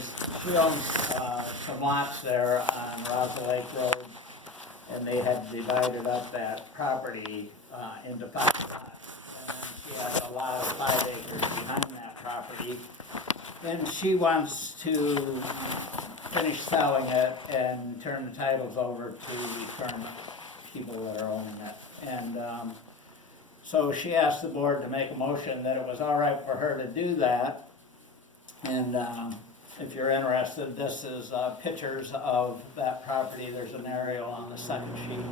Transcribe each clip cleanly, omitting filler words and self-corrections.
she owns some lots there on Rosa Lake Road, and they had divided up that property into 5 lots. And then she has a lot of 5 acres behind that property, and she wants to finish selling it and turn the titles over to the current people that are owning it. And so she asked the board to make a motion that it was all right for her to do that. And if you're interested, this is pictures of that property. There's an aerial on the second sheet.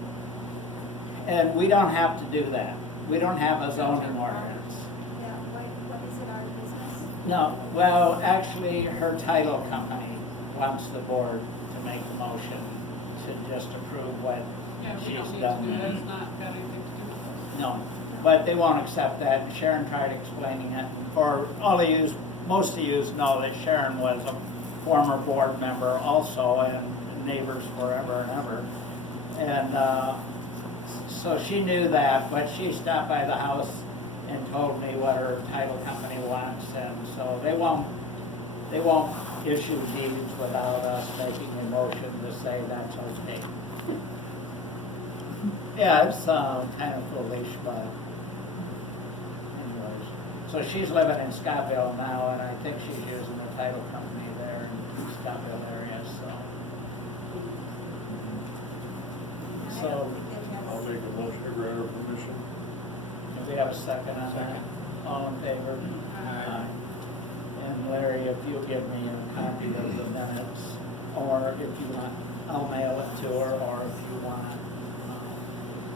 And we don't have to do that. We don't have a zoning ordinance. Yeah, what is it, our business? No, well, actually, her title company wants the board to make a motion to just approve what Yeah, we she's don't need to done. do that, it's not got anything to do with us. No, but they won't accept that. And Sharon tried explaining it. For all of you, most of you know that Sharon was a former board member also, and neighbors forever and ever. And so she knew that, but she stopped by the house and told me what her title company wants, and so they won't issue deeds without us making a motion to say that's okay. Yeah, it's kind of foolish, but anyways. So she's living in Scottville now, and I think she's using the title company there in the Scottville area, I so. don't think it has. I'll make a motion to grant her permission. Do we have a second on that? Second. All in favor? Aye. And Larry, if you'll give me a copy of the minutes, or if you want, I'll mail it to her, or if you want,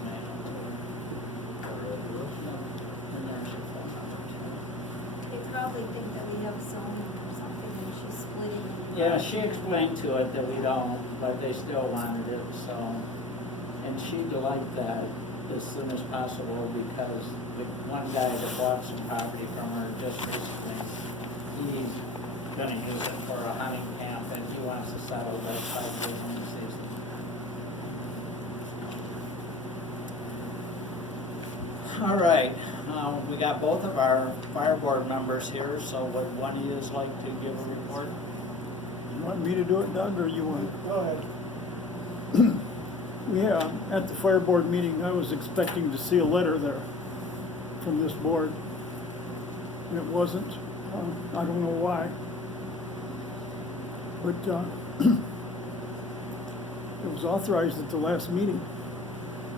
mail it to her. And there's your phone number too. They probably think that we have zoning or something and she's splitting it. Yeah, she explained to it that we don't, but they still wanted it, so. And she'd like that as soon as possible, because the one guy that bought some property from her just recently, he's gonna use it for a hunting camp, and he wants to settle this by the hunting season. All right, we got both of our Fireboard members here, so would one of you like to give a report? You want me to do it, Doug, or you want? Go ahead. Yeah, at the Fireboard meeting, I was expecting to see a letter there from this board. And it wasn't. I don't know why. But it was authorized at the last meeting.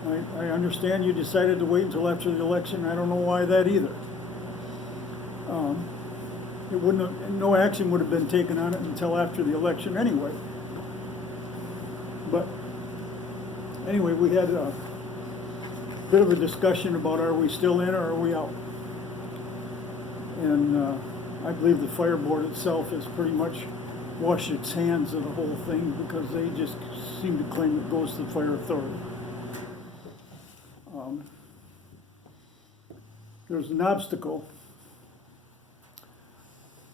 I understand you decided to wait until after the election. I don't know why that either. It wouldn't have, no action would have been taken on it until after the election anyway. But anyway, we had a bit of a discussion about are we still in or are we out? And I believe the Fireboard itself has pretty much washed its hands of the whole thing, because they just seem to claim it goes to the fire authority. There's an obstacle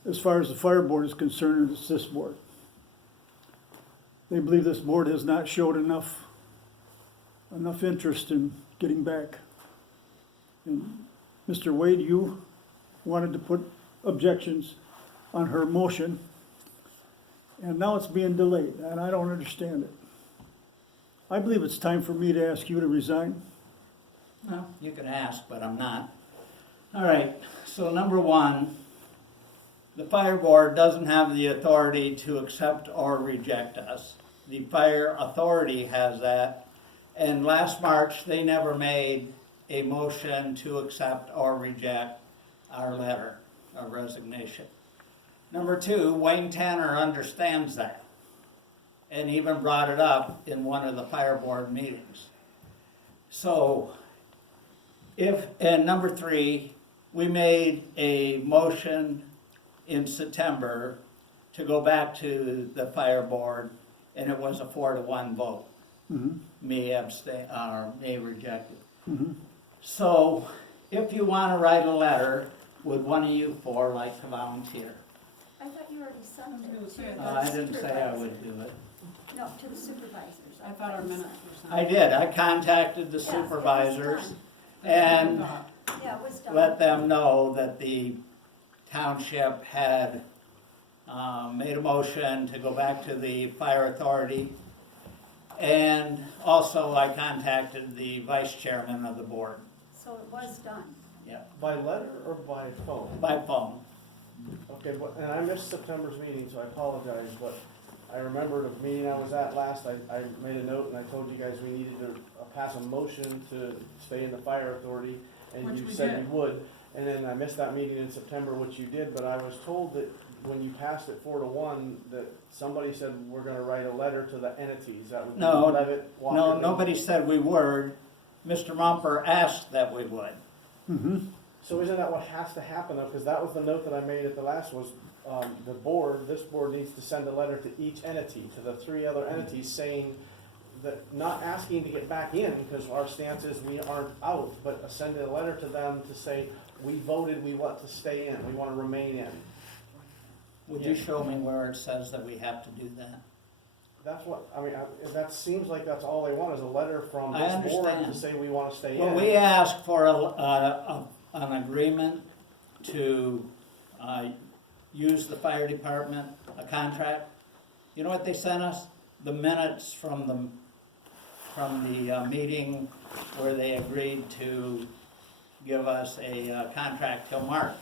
as far as the Fireboard is concerned, and it's this board. They believe this board has not showed enough interest in getting back. And Mr. Wade, you wanted to put objections on her motion, and now it's being delayed, and I don't understand it. I believe it's time for me to ask you to resign. Well, you can ask, but I'm not. All right, so number one, the Fireboard doesn't have the authority to accept or reject us. The fire authority has that, and last March, they never made a motion to accept or reject our letter of resignation. Number two, Wayne Tanner understands that, and even brought it up in one of the Fireboard meetings. So, and number three, we made a motion in September to go back to the Fireboard, and it was a 4-1 vote. Mm-hmm. Me abstain, me rejected. Mm-hmm. So, if you want to write a letter, would one of you four like to volunteer? I thought you already sent I was it gonna to say, I the didn't say I supervisors. would do it. No, to the supervisors. I thought our minutes were signed. I did, I contacted the Yes, it was supervisors done. and Yeah, it was done. let them know that the township had made a motion to go back to the fire authority. And also I contacted the vice chairman of the board, So it was done. yeah, By letter or by phone? by phone. Okay, but, and I missed September's meeting, so I apologize, but I remember the meeting I was at last, I made a note and I told you guys we needed to pass a motion to stay in the fire authority, and Which you we said did. you would. And then I missed that meeting in September, which you did, but I was told that when you passed it 4-1, that somebody said we're gonna write a letter to the entities, that would be No, Levitt, Walker. No, Lane. nobody said we were. Mr. Mumper asked that we would. So isn't that what has to happen though? Because that was the note that I made at the last was, this board needs to send a letter to each entity, to the 3 other entities saying that, not asking to get back in, because our stance is we aren't out, but sending a letter to them to say, we voted, we want to stay in, we want to remain in. Would you show me where it says that we have to do that? That's what, I mean, that seems like that's all they want, is a letter from I this board to understand. say we want to stay Well, in. we asked for an agreement to use the fire department, a contract. You know what they sent us? The minutes from the meeting where they agreed to give us a contract till March.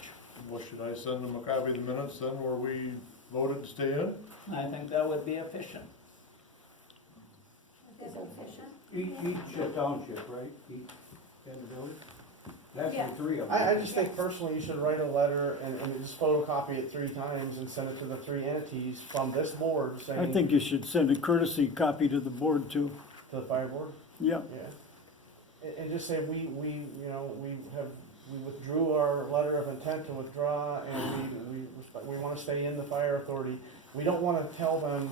Well, should I send them a copy of the minutes then where we voted to stay in? I think that would be efficient. Is it efficient? Each township, right? Each village? That's Yeah. the 3 of them. I just think personally you should write a letter and just photocopy it 3 times and send it to the 3 entities from this board saying. I think you should send a courtesy copy to the board too. To the fire board? Yeah, Yeah. And just say we withdrew our letter of intent to withdraw and we want to stay in the fire authority. We don't want to tell them,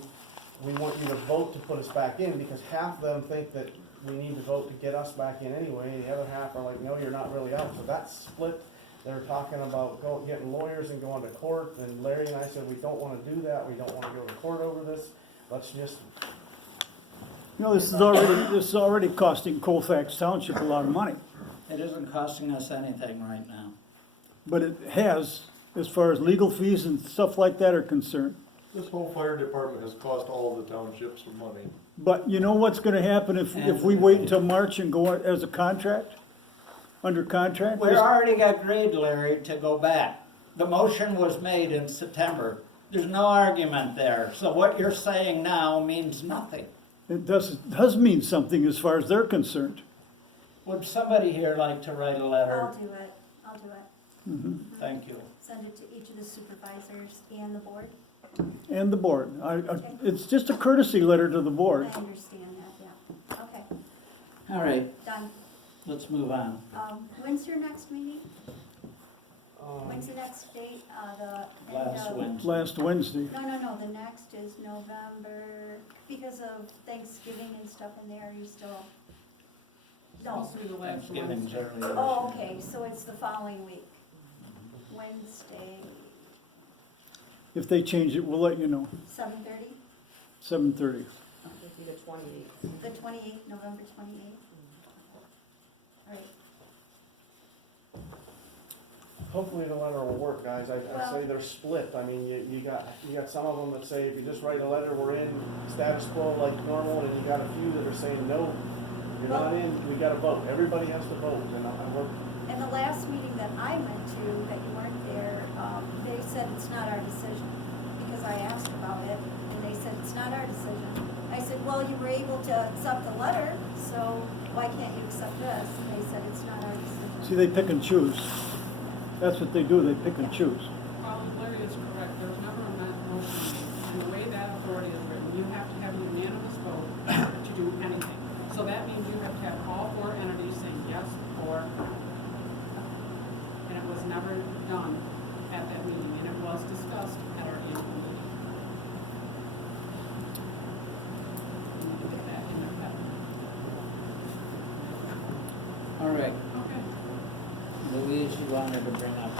we want you to vote to put us back in, because half of them think that we need to vote to get us back in anyway, and the other half are like, no, you're not really out. So that's split. They're talking about getting lawyers and going to court, and Larry and I said, we don't want to do that, we don't want to go to court over this. Let's just, you know, this is already costing Colfax Township a lot of money. It isn't costing us anything right now. But it has, as far as legal fees and stuff like that are concerned. This whole fire department has cost all the townships some money. But you know what's gonna happen if we wait until March and go as a contract? Under contract? We already agreed, Larry, to go back. The motion was made in September. There's no argument there. So what you're saying now means nothing. It does mean something as far as they're concerned. Would somebody here like to write a letter? I'll do it. I'll do it. Thank you. Send it to each of the supervisors and the board. And the board. It's just a courtesy letter to the I board. understand that, yeah. Okay, All right, done. let's move on. When's your next meeting? um, When's the next date? The end Last of- Wednesday. Last Wednesday. No, the next is November, because of Thanksgiving and stuff in there, you still? No. Supposed to be the last Thanksgiving's Wednesday. early this Oh, year. okay, so it's the following week. Wednesday, If they change it, we'll let you know. 7:30, 7:30. the 28th, November 28th. All right, hopefully the letter will work, guys. I say they're split. I mean, you got some of them that say if you just write a letter, we're in status quo like normal, and you got a few that are saying, no, you're not in, we gotta vote. Everybody has to vote, and we're, and the last meeting that I went to, that you weren't there, they said it's not our decision, because I asked about it, and they said it's not our decision. I said, well, you were able to accept the letter, so why can't you accept this? And they said it's not our decision. See, they pick and choose. That's what they do, they pick and choose. Well, Larry is correct, there was never a motion, and the way that authority is written, you have to have a unanimous vote to do anything. So that means you have to have all 4 entities saying yes or no. And it was never done at that meeting, and it was discussed at our annual meeting. You need to get that in their head. All right, Okay. Louise, you wanted to bring up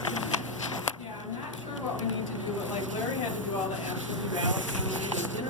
Yeah, I'm not sure what we need to do, like Larry had to do all the absentee ballot counting, and